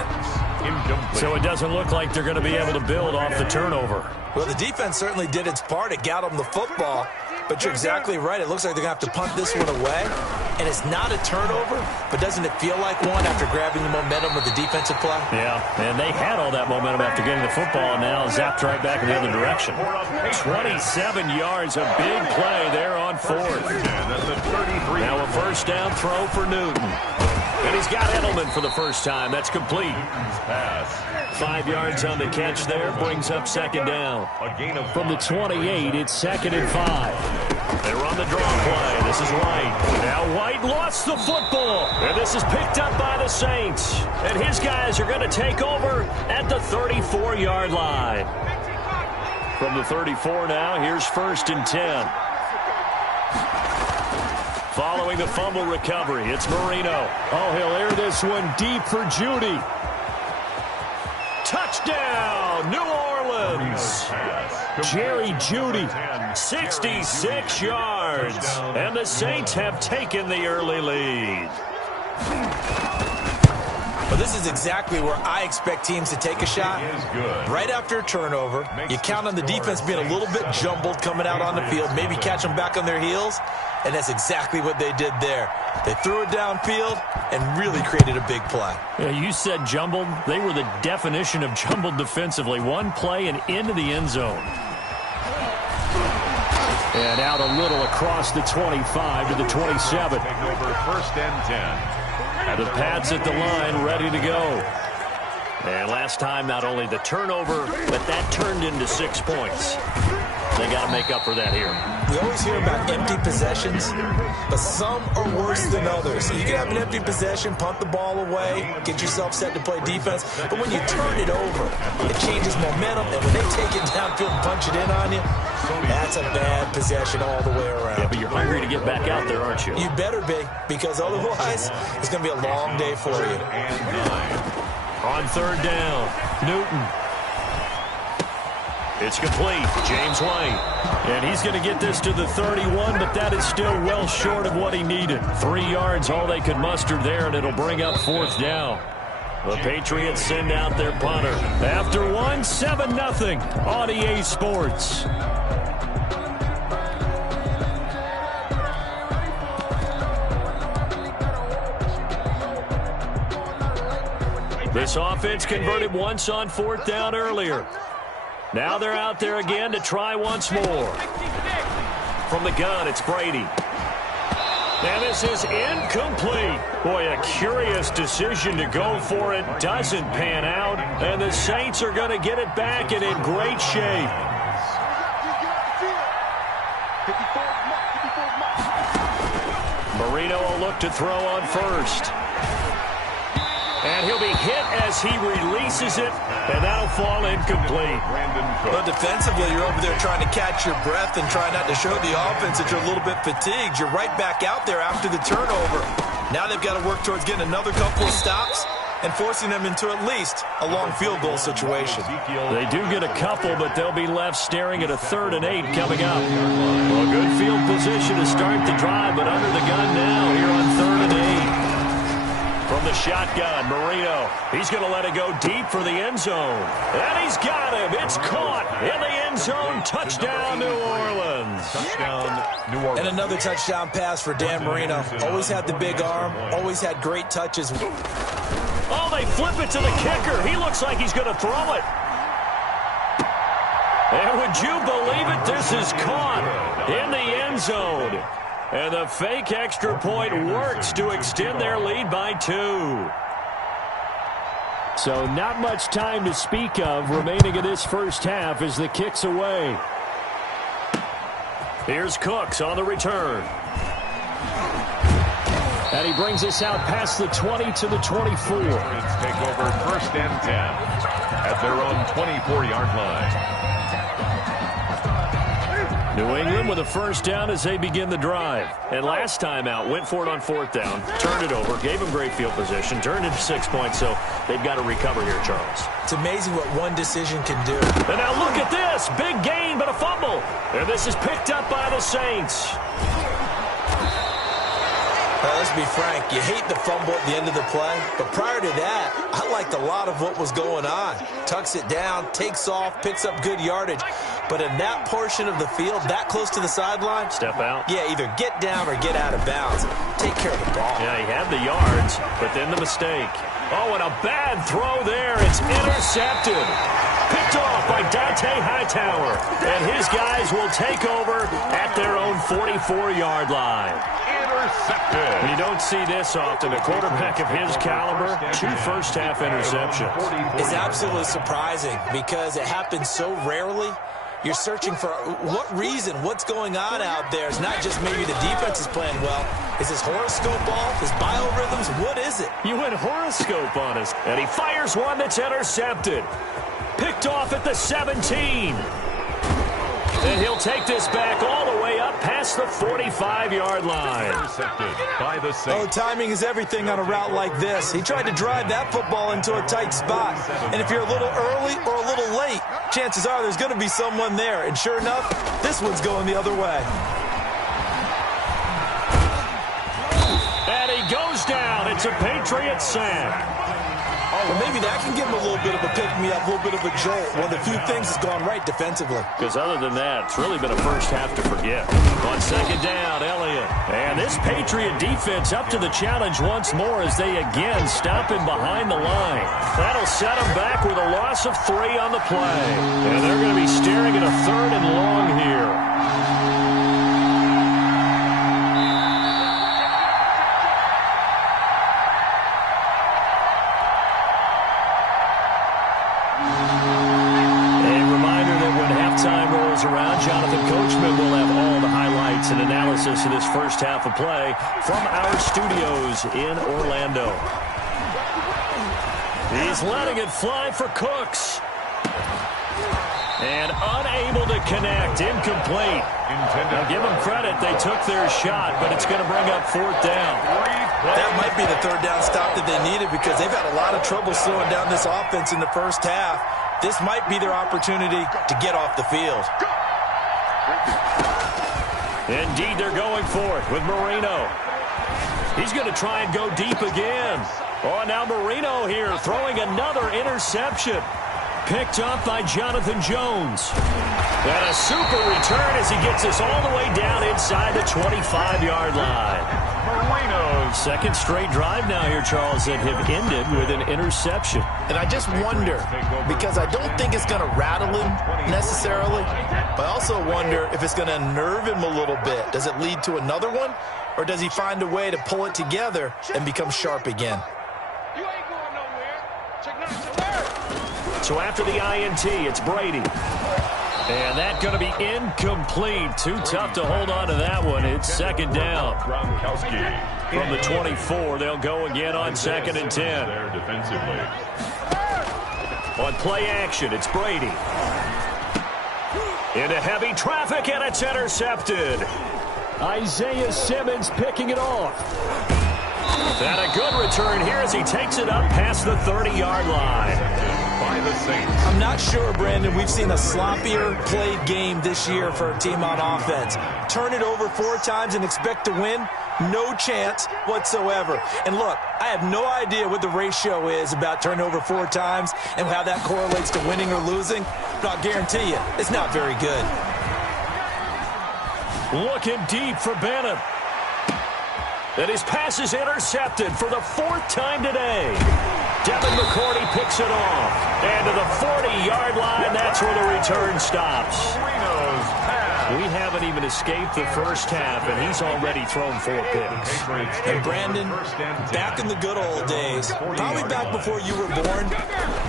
So it doesn't look like they're going to be able to build off the turnover. Well, the defense certainly did its part. It got them the football. But you're exactly right. It looks like they're going to have to punt this one away. And it's not a turnover, but doesn't it feel like one after grabbing the momentum with the defensive play? Yeah, and they had all that momentum after getting the football, and now zapped right back in the other direction. 27 yards, a big play there on 4th. Now a 1st down throw for Newton. And he's got Edelman for the first time. That's complete. 5 yards on the catch there. Brings up 2nd down. From the 28, it's 2nd and 5. They run the draw play. This is White. Now White lost the football. And this is picked up by the Saints. And his guys are going to take over at the 34-yard line. From the 34 now, here's 1st and 10. Following the fumble recovery, it's Marino. Oh, he'll air this one deep for Judy. Touchdown, New Orleans. Jerry Judy, 66 yards. And the Saints have taken the early lead. But this is exactly where I expect teams to take a shot. Right after a turnover, you count on the defense being a little bit jumbled coming out on the field, maybe catch them back on their heels, and that's exactly what they did there. They threw it downfield and really created a big play. Yeah, you said jumbled. They were the definition of jumbled defensively. One play and into the end zone. And out a little across the 25 to the 27. Take over 1st and 10. The Pats at the line, ready to go. And last time, not only the turnover, but that turned into 6 points. They got to make up for that here. We always hear about empty possessions, but some are worse than others. You can have an empty possession, punt the ball away, get yourself set to play defense, but when you turn it over, it changes momentum, and when they take it downfield and punch it in on you, that's a bad possession all the way around. Yeah, but you're hungry to get back out there, aren't you? You better be, because otherwise, it's going to be a long day for you. On 3rd down, Newton. It's complete. James White. And he's going to get this to the 31, but that is still well short of what he needed. 3 yards, all they could muster there, and it'll bring up 4th down. The Patriots send out their punter. After one, 7-0 on EA Sports. This offense converted once on 4th down earlier. Now they're out there again to try once more. From the gun, it's Brady. And this is incomplete. Boy, a curious decision to go for it. Doesn't pan out. And the Saints are going to get it back and in great shape. Marino will look to throw on first. And he'll be hit as he releases it, and that'll fall incomplete. But defensively, you're over there trying to catch your breath and try not to show the offense that you're a little bit fatigued. You're right back out there after the turnover. Now they've got to work towards getting another couple of stops and forcing them into at least a long field goal situation. They do get a couple, but they'll be left staring at a 3rd and 8 coming up. Well, a good field position to start the drive, but under the gun now here on 3rd and 8. From the shotgun, Marino. He's going to let it go deep for the end zone. And he's got him. It's caught in the end zone. Touchdown, New Orleans. Touchdown, New Orleans. And another touchdown pass for Dan Marino. Always had the big arm. Always had great touches. Oh, they flip it to the kicker. He looks like he's going to throw it. And would you believe it? This is caught in the end zone. And the fake extra point works to extend their lead by 2. So not much time to speak of remaining in this first half as the kick's away. Here's Cooks on the return. And he brings us out past the 20 to the 24. Take over 1st and 10 at their own 24-yard line. New England with a 1st down as they begin the drive. And last time out, went for it on 4th down, turned it over, gave them great field position, turned it to 6 points, so they've got to recover here, Charles. It's amazing what one decision can do. And now look at this. Big gain, but a fumble. And this is picked up by the Saints. Let's be frank, you hate the fumble at the end of the play, but prior to that, I liked a lot of what was going on. Tucks it down, takes off, picks up good yardage. But in that portion of the field, that close to the sideline, step out. Yeah, either get down or get out of bounds. Take care of the ball. Yeah, he had the yards, but then the mistake. Oh, and a bad throw there. It's intercepted. Picked off by Dante Hightower. And his guys will take over at their own 44-yard line. Intercepted. You don't see this often. A quarterback of his caliber, 2 first-half interceptions. It's absolutely surprising because it happens so rarely. You're searching for what reason, what's going on out there. It's not just maybe the defense is playing well. Is his horoscope off? His biorhythms? What is it? You went horoscope on us. And he fires one that's intercepted. Picked off at the 17. And he'll take this back all the way up past the 45-yard line. Intercepted by the Saints. Oh, timing is everything on a route like this. He tried to drive that football into a tight spot. And if you're a little early or a little late, chances are there's going to be someone there. And sure enough, this one's going the other way. And he goes down. It's a Patriot sack. Well, maybe that can give him a little bit of a pick-me-up, a little bit of a jolt. One of the few things that's gone right defensively. Because other than that, it's really been a first half to forget. On 2nd down, Elliott. And this Patriot defense up to the challenge once more as they again stop him behind the line. That'll set him back with a loss of 3 on the play. And they're going to be staring at a 3rd and long here. And analysis of this first half of play from our studios in Orlando. He's letting it fly for Cooks. And unable to connect, incomplete. Now give them credit, they took their shot, but it's going to bring up 4th down. That might be the 3rd down stop that they needed because they've had a lot of trouble slowing down this offense in the first half. This might be their opportunity to get off the field. Indeed, they're going for it with Marino. He's going to try and go deep again. Oh, now Marino here throwing another interception. Picked up by Jonathan Jones. And a super return as he gets us all the way down inside the 25-yard line. Marino's second straight drive now here, Charles, that have ended with an interception. And I just wonder, because I don't think it's going to rattle him necessarily, but I also wonder if it's going to unnerve him a little bit. Does it lead to another one, or does he find a way to pull it together and become sharp again? So after the INT, it's Brady. And that's going to be incomplete. Too tough to hold on to that one. It's second down. From the 24, they'll go again on 2nd and 10. On play action, it's Brady. Into heavy traffic, and it's intercepted. Isaiah Simmons picking it off. And a good return here as he takes it up past the 30-yard line. By the Saints. I'm not sure, Brandon, we've seen a sloppier played game this year for a team on offense. Turn it over 4 times and expect to win? No chance whatsoever. And look, I have no idea what the ratio is about turning over 4 times and how that correlates to winning or losing, but I'll guarantee you, it's not very good. Looking deep for Bennett. And his pass is intercepted for the 4th time today. Devin McCourty picks it off. And to the 40-yard line, that's where the return stops. We haven't even escaped the first half, and he's already thrown 4 picks. And Brandon, back in the good old days, probably back before you were born,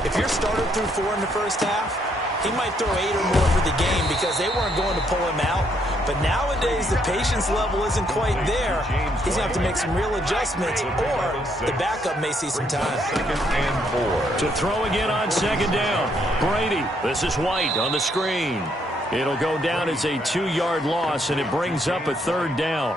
if your starter threw 4 in the first half, he might throw 8 or more for the game because they weren't going to pull him out. But nowadays, the patience level isn't quite there. He's going to have to make some real adjustments, or the backup may see some time. 2nd and 4. To throw again on 2nd down. Brady, this is White on the screen. It'll go down as a 2-yard loss, and it brings up a 3rd down.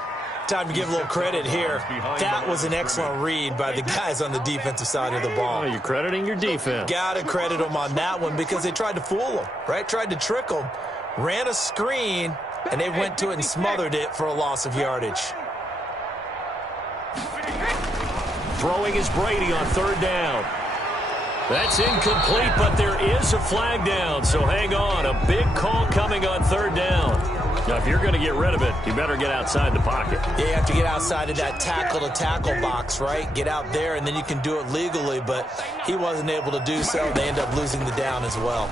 Time to give a little credit here. That was an excellent read by the guys on the defensive side of the ball. Oh, you're crediting your defense. Got to credit them on that one because they tried to fool him, right? Tried to trick him. Ran a screen, and they went to it and smothered it for a loss of yardage. Throwing is Brady on 3rd down. That's incomplete, but there is a flag down, so hang on. A big call coming on 3rd down. Now, if you're going to get rid of it, you better get outside the pocket. Yeah, you have to get outside of that tackle-to-tackle box, right? Get out there, and then you can do it legally, but he wasn't able to do so. They end up losing the down as well.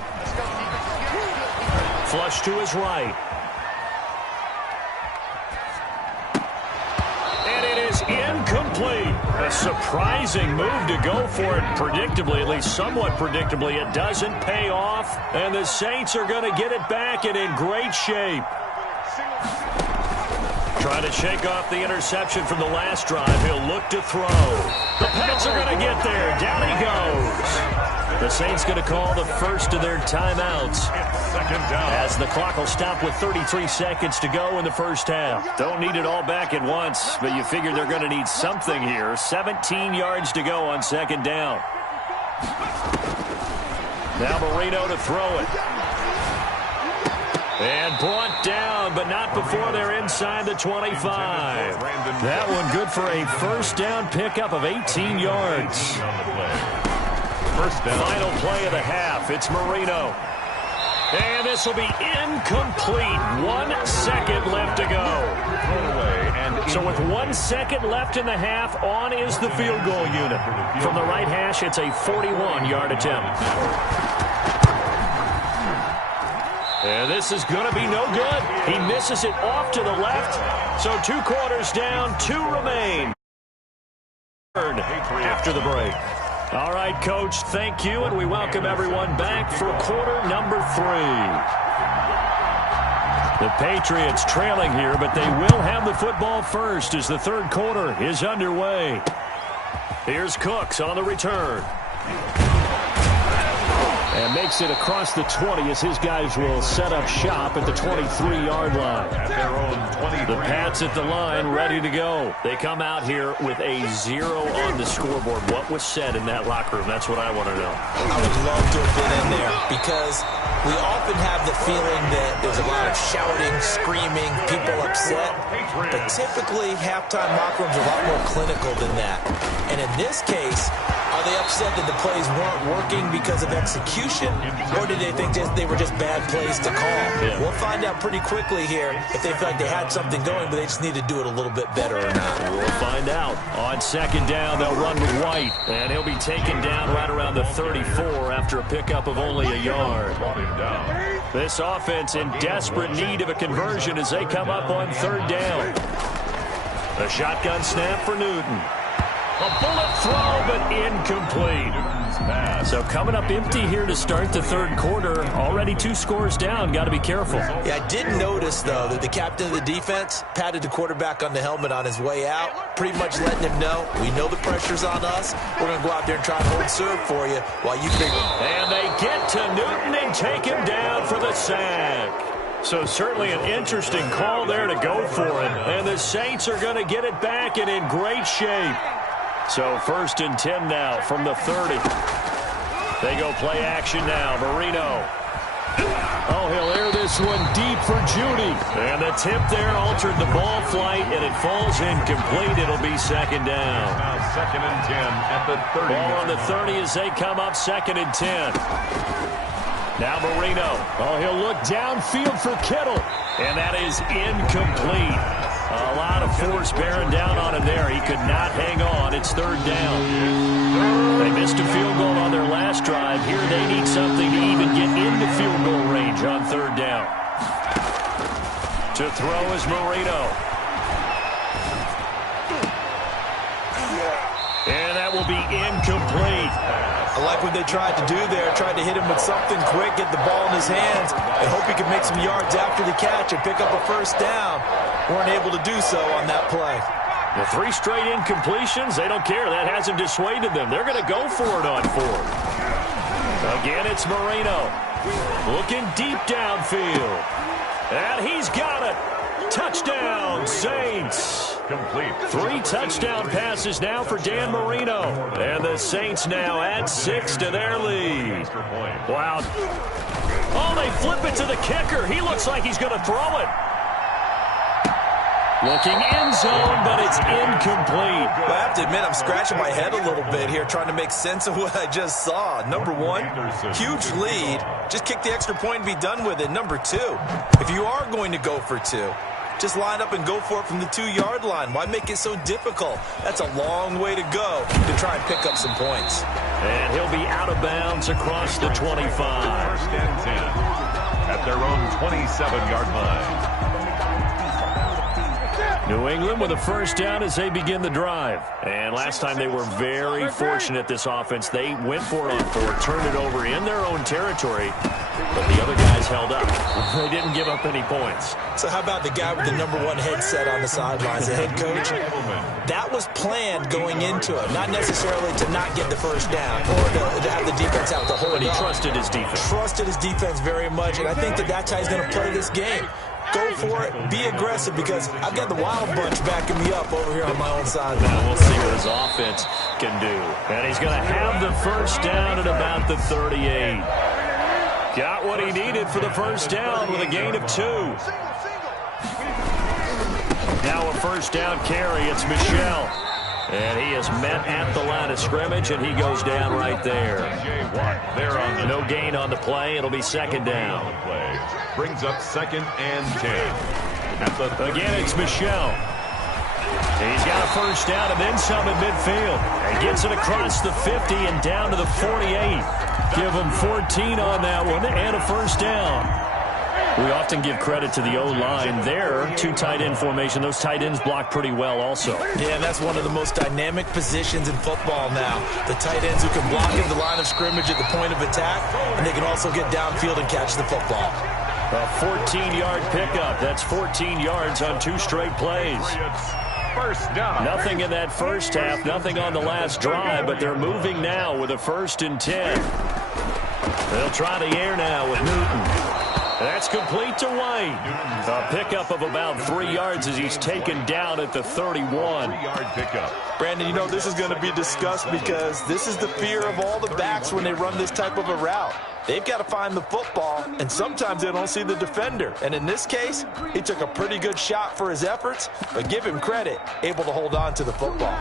Flush to his right. And it is incomplete. A surprising move to go for it predictably, at least somewhat predictably. It doesn't pay off, and the Saints are going to get it back and in great shape. Trying to shake off the interception from the last drive. He'll look to throw. The Pats are going to get there. Down he goes. The Saints going to call the first of their timeouts. As the clock will stop with 33 seconds to go in the first half. Don't need it all back at once, but you figure they're going to need something here. 17 yards to go on 2nd down. Now Marino to throw it. And brought down, but not before they're inside the 25. That one good for a 1st down pickup of 18 yards. 1st down. Final play of the half. It's Marino. And this will be incomplete. 1 second left to go. So with 1 second left in the half, on is the field goal unit. From the right hash, it's a 41-yard attempt. And this is going to be no good. He misses it off to the left. So 2 quarters down, 2 remain. After the break. All right, Coach, thank you, and we welcome everyone back for quarter number 3. The Patriots trailing here, but they will have the football first as the 3rd quarter is underway. Here's Cooks on the return. And makes it across the 20 as his guys will set up shop at the 23-yard line. At their own 23. The Pats at the line, ready to go. They come out here with a 0 on the scoreboard. What was said in that locker room? That's what I want to know. I would love to have been in there because we often have the feeling that there's a lot of shouting, screaming, people upset. But typically, halftime locker rooms are a lot more clinical than that. And in this case, are they upset that the plays weren't working because of execution, or did they think they were just bad plays to call? Yeah. We'll find out pretty quickly here if they feel like they had something going, but they just need to do it a little bit better or not. We'll find out. On second down, they'll run with White, and he'll be taken down right around the 34 after a pickup of only a yard. This offense in desperate need of a conversion as they come up on third down. A shotgun snap for Newton. A bullet throw, but incomplete. So coming up empty here to start the third quarter. Already 2 scores down. Got to be careful. Yeah, I did notice, though, that the captain of the defense patted the quarterback on the helmet on his way out, pretty much letting him know, we know the pressure's on us. We're going to go out there and try and hold serve for you while you figure. And they get to Newton and take him down for the sack. So certainly an interesting call there to go for him. And the Saints are going to get it back and in great shape. So first and 10 now from the 30. They go play action now. Marino. Oh, he'll air this one deep for Judy. And the tip there altered the ball flight, and it falls incomplete. It'll be second down. Now second and 10 at the 30. Ball on the 30 as they come up second and 10. Now Marino. Oh, he'll look downfield for Kittle. And that is incomplete. A lot of force bearing down on him there. He could not hang on. It's third down. They missed a field goal on their last drive. Here they need something to even get into field goal range on third down. To throw is Marino. And that will be incomplete. I like what they tried to do there. Tried to hit him with something quick, get the ball in his hands, and hope he could make some yards after the catch and pick up a first down. Weren't able to do so on that play. The 3 straight incompletions, they don't care. That hasn't dissuaded them. They're going to go for it on 4th. Again, it's Marino. Looking deep downfield. And he's got it. Touchdown, Saints. Complete. 3 touchdown passes now for Dan Marino. And the Saints now add 6 to their lead. Wow. Oh, they flip it to the kicker. He looks like he's going to throw it. Looking end zone, but it's incomplete. Well, I have to admit, I'm scratching my head a little bit here trying to make sense of what I just saw. Number 1, huge lead. Just kick the extra point and be done with it. Number 2, if you are going to go for 2, just line up and go for it from the 2-yard line. Why make it so difficult? That's a long way to go to try and pick up some points. And he'll be out of bounds across the 25. First and 10 at their own 27-yard line. New England with a first down as they begin the drive. And last time they were very fortunate, this offense. They went for it on 4, turned it over in their own territory, but the other guys held up. They didn't give up any points. So how about the guy with the number 1 headset on the sidelines, the head coach? That was planned going into it, not necessarily to not get the first down or to have the defense out to hold But he up. trusted his defense. Trusted his defense very much, and I think that's how he's going to play this game. Go for it. Be aggressive because I've got the Wild Bunch backing me up over here on my own side. Now we'll see what his offense can do. And he's going to have the first down at about the 38. Got what he needed for the first down with a gain of 2. Now a first down carry. It's Michel. And he is met at the line of scrimmage, and he goes down right there. No gain on the play. It'll be second down. Brings up second and 10. Again, it's Michel. He's got a first down and then some at midfield. And gets it across the 50 and down to the 48. Give him 14 on that one and a first down. We often give credit to the O-line there. 2 tight end formation. Those tight ends block pretty well also. Yeah, and that's one of the most dynamic positions in football now. The tight ends who can block at the line of scrimmage at the point of attack, and they can also get downfield and catch the football. A 14-yard pickup. That's 14 yards on 2 straight plays. First down. Nothing in that first half, nothing on the last drive, but they're moving now with a first and 10. They'll try the air now with Newton. That's complete to White. A pickup of about 3 yards as he's taken down at the 31. 3-yard pickup. Brandon, you know this is going to be discussed because this is the fear of all the backs when they run this type of a route. They've got to find the football, and sometimes they don't see the defender. And in this case, he took a pretty good shot for his efforts, but give him credit, able to hold on to the football.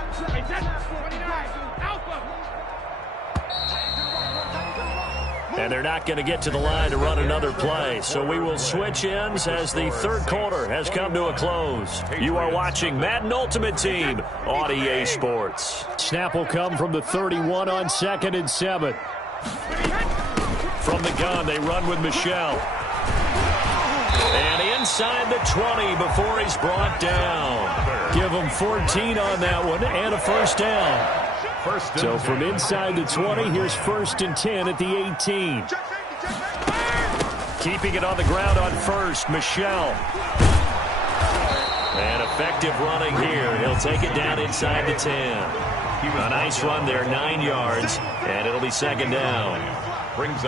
And they're not going to get to the line to run another play. So we will switch ends as the third quarter has come to a close. You are watching Madden Ultimate Team on EA Sports. Snap will come from the 31 on 2nd and 7. From the gun, they run with Michelle. And inside the 20 before he's brought down. Give him 14 on that one and a first down. So from inside the 20, here's 1st and 10 at the 18. Keeping it on the ground on first, Michelle. And effective running here. He'll take it down inside the 10. A nice run there, 9 yards, and it'll be 2nd down.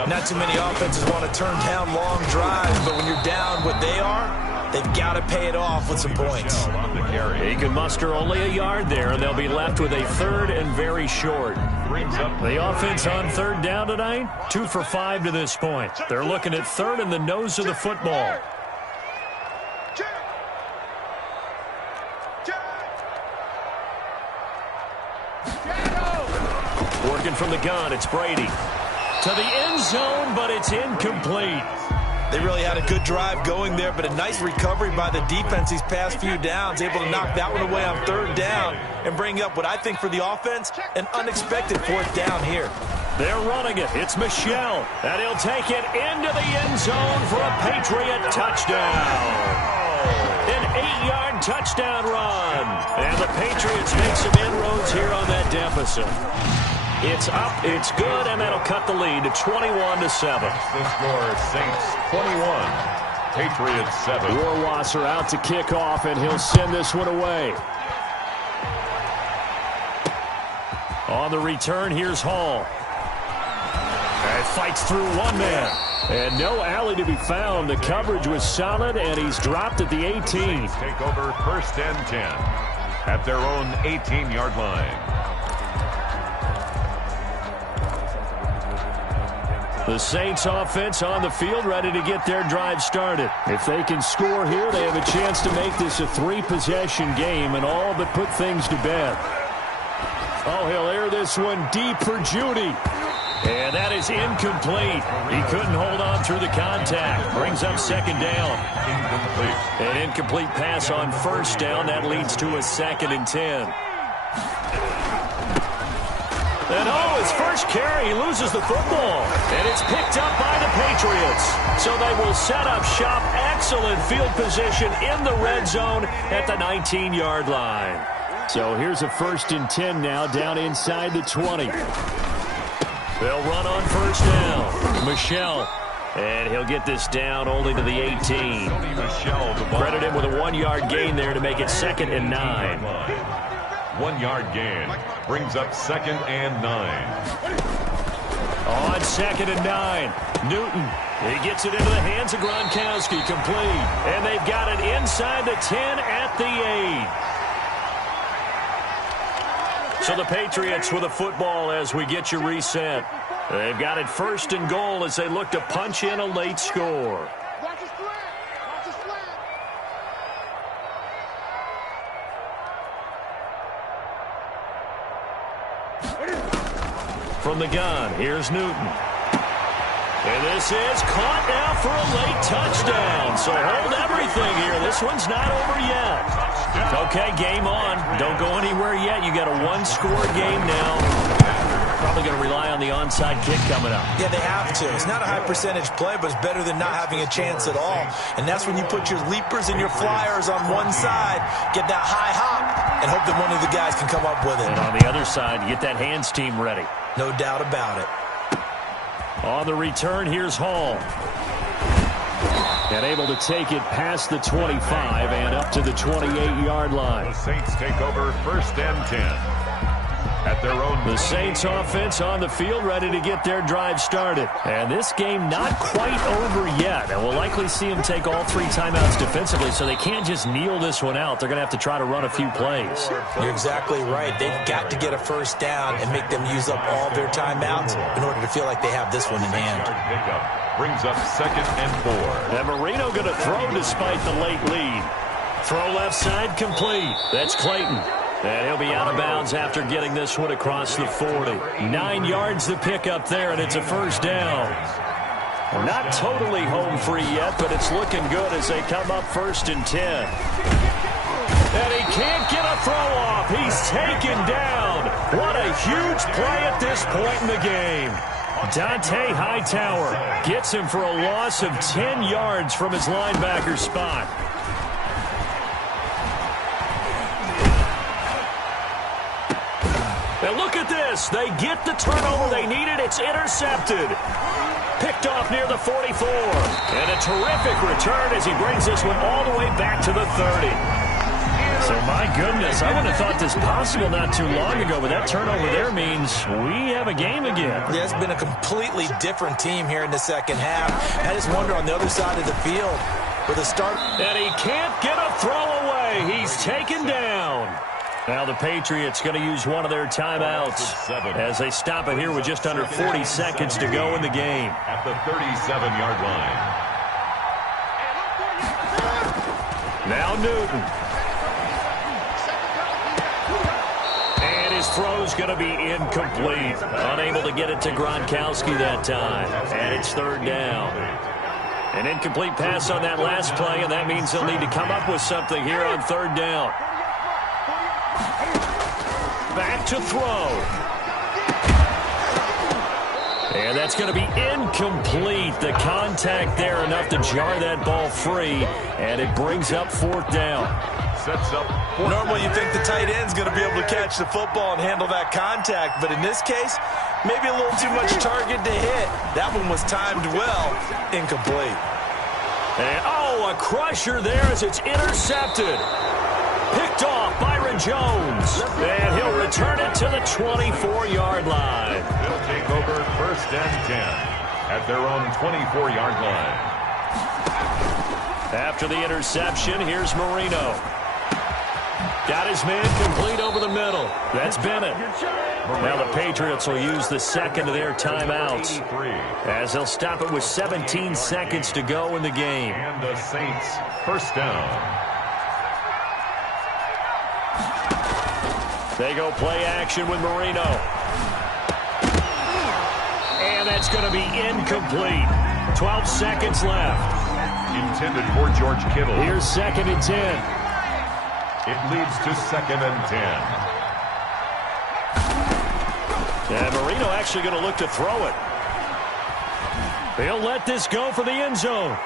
Not too many offenses want to turn down long drives, but when you're down what they are, they've got to pay it off with some points. He can muster only a yard there, and they'll be left with a 3rd and very short. The offense on 3rd down tonight, 2 for 5 to this point. They're looking at 3rd and the nose of the football. Working from the gun, it's Brady. To the end zone, but it's incomplete. They really had a good drive going there, but a nice recovery by the defense these past few downs, able to knock that one away on 3rd down and bring up what I think for the offense, an unexpected 4th down here. They're running it. It's Michelle, and he'll take it into the end zone for a Patriot touchdown. An 8-yard touchdown run, and the Patriots make some inroads here on that deficit. It's up, it's good, and that'll cut the lead to 21-7. The score, Saints 21, Patriots 7. Warwasser out to kick off, and he'll send this one away. On the return, here's Hall. And fights through one man. And no alley to be found. The coverage was solid, and he's dropped at the 18. Saints take over 1st and 10 at their own 18-yard line. The Saints offense on the field ready to get their drive started. If they can score here, they have a chance to make this a 3-possession game and all but put things to bed. Oh, he'll air this one deep for Judy. And that is incomplete. He couldn't hold on through the contact. Brings up 2nd down. Incomplete. An incomplete pass on 1st down. That leads to a 2nd and 10. And his first carry, he loses the football. And it's picked up by the Patriots. So they will set up shop. Excellent field position in the red zone at the 19-yard line. So here's a 1st and 10 now down inside the 20. They'll run on 1st down. Michelle. And he'll get this down only to the 18. Credit him with a 1-yard gain there to make it 2nd and 9. 1-yard gain brings up 2nd and 9. On 2nd and 9, Newton. He gets it into the hands of Gronkowski, complete. And they've got it inside the 10 at the 8. So the Patriots with a football as we get you reset. They've got it 1st and goal as they look to punch in a late score. From the gun, here's Newton. And this is caught now for a late touchdown. So hold everything here. This one's not over yet. Okay, game on. Don't go anywhere yet. You got a 1-score game now. Probably going to rely on the onside kick coming up. Yeah, they have to. It's not a high percentage play, but it's better than not having a chance at all. And that's when you put your leapers and your flyers on one side, get that high hop, and hope that one of the guys can come up with it. And on the other side, you get that hands team ready. No doubt about it. On the return, here's Hall. And able to take it past the 25 and up to the 28-yard line. The Saints take over 1st and 10. At their own The Saints offense on the field, ready to get their drive started. And this game not quite over yet. And we'll likely see them take all 3 timeouts defensively, so they can't just kneel this one out. They're going to have to try to run a few plays. You're exactly right. They've got to get a first down and make them use up all their timeouts in order to feel like they have this one in hand. pickup brings up 2nd and 4. And Marino going to throw despite the late lead. Throw left side complete. That's Clayton. And he'll be out of bounds after getting this one across the 40. 9 yards to pick up there, and it's a first down. Not totally home free yet, but it's looking good as they come up 1st and 10. And he can't get a throw off. He's taken down. What a huge play at this point in the game. Dante Hightower gets him for a loss of 10 yards from his linebacker spot. And look at this. They get the turnover they needed. It's intercepted. Picked off near the 44. And a terrific return as he brings this one all the way back to the 30. So, my goodness, I wouldn't have thought this possible not too long ago, but that turnover there means we have a game again. Yeah, it's been a completely different team here in the second half. I just wonder on the other side of the field with a start. And he can't get a throw away. He's taken down. Now the Patriots going to use one of their timeouts as they stop it here with just under 40 seconds to go in the game. At the 37-yard line. Now Newton. And his throw's going to be incomplete. Unable to get it to Gronkowski that time. And it's 3rd down. An incomplete pass on that last play, and that means they'll need to come up with something here on 3rd down. Back to throw. And that's going to be incomplete. The contact there enough to jar that ball free, and it brings up 4th down. Sets up. Normally you think the tight end's going to be able to catch the football and handle that contact, but in this case, maybe a little too much target to hit. That one was timed well. Incomplete. And, a crusher there as it's intercepted. Picked off Byron Jones. And he'll return it to the 24-yard line. They'll take over 1st and 10 at their own 24-yard line. After the interception, here's Marino. Got his man complete over the middle. That's Bennett. Now the Patriots will use the 2nd of their timeouts as they'll stop it with 17 seconds to go in the game. And the Saints 1st down. They go play action with Marino. And that's going to be incomplete. 12 seconds left. Intended for George Kittle. Here's 2nd and 10. It leads to 2nd and 10. And Marino actually going to look to throw it. They'll let this go for the end zone.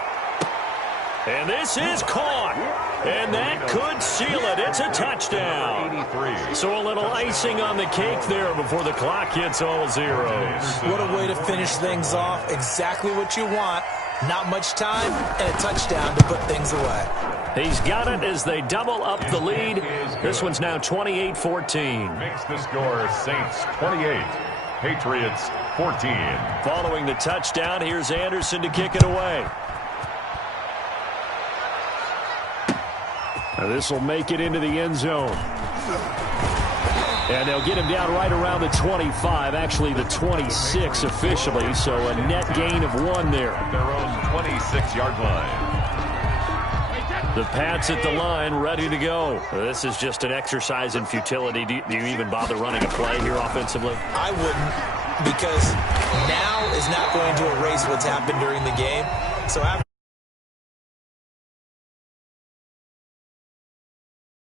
And this is caught. And that could seal it. It's a touchdown. 83. So a little icing on the cake there before the clock hits all zeros. What a way to finish things off. Exactly what you want. Not much time and a touchdown to put things away. He's got it as they double up the lead. This one's now 28-14. Makes the score Saints 28, Patriots 14. Following the touchdown, here's Anderson to kick it away. Now this will make it into the end zone. And they'll get him down right around the 25, actually the 26 officially, so a net gain of 1 there. Their own 26-yard line. The Pats at the line, ready to go. This is just an exercise in futility. Do you even bother running a play here offensively? I wouldn't, because now is not going to erase what's happened during the game. So after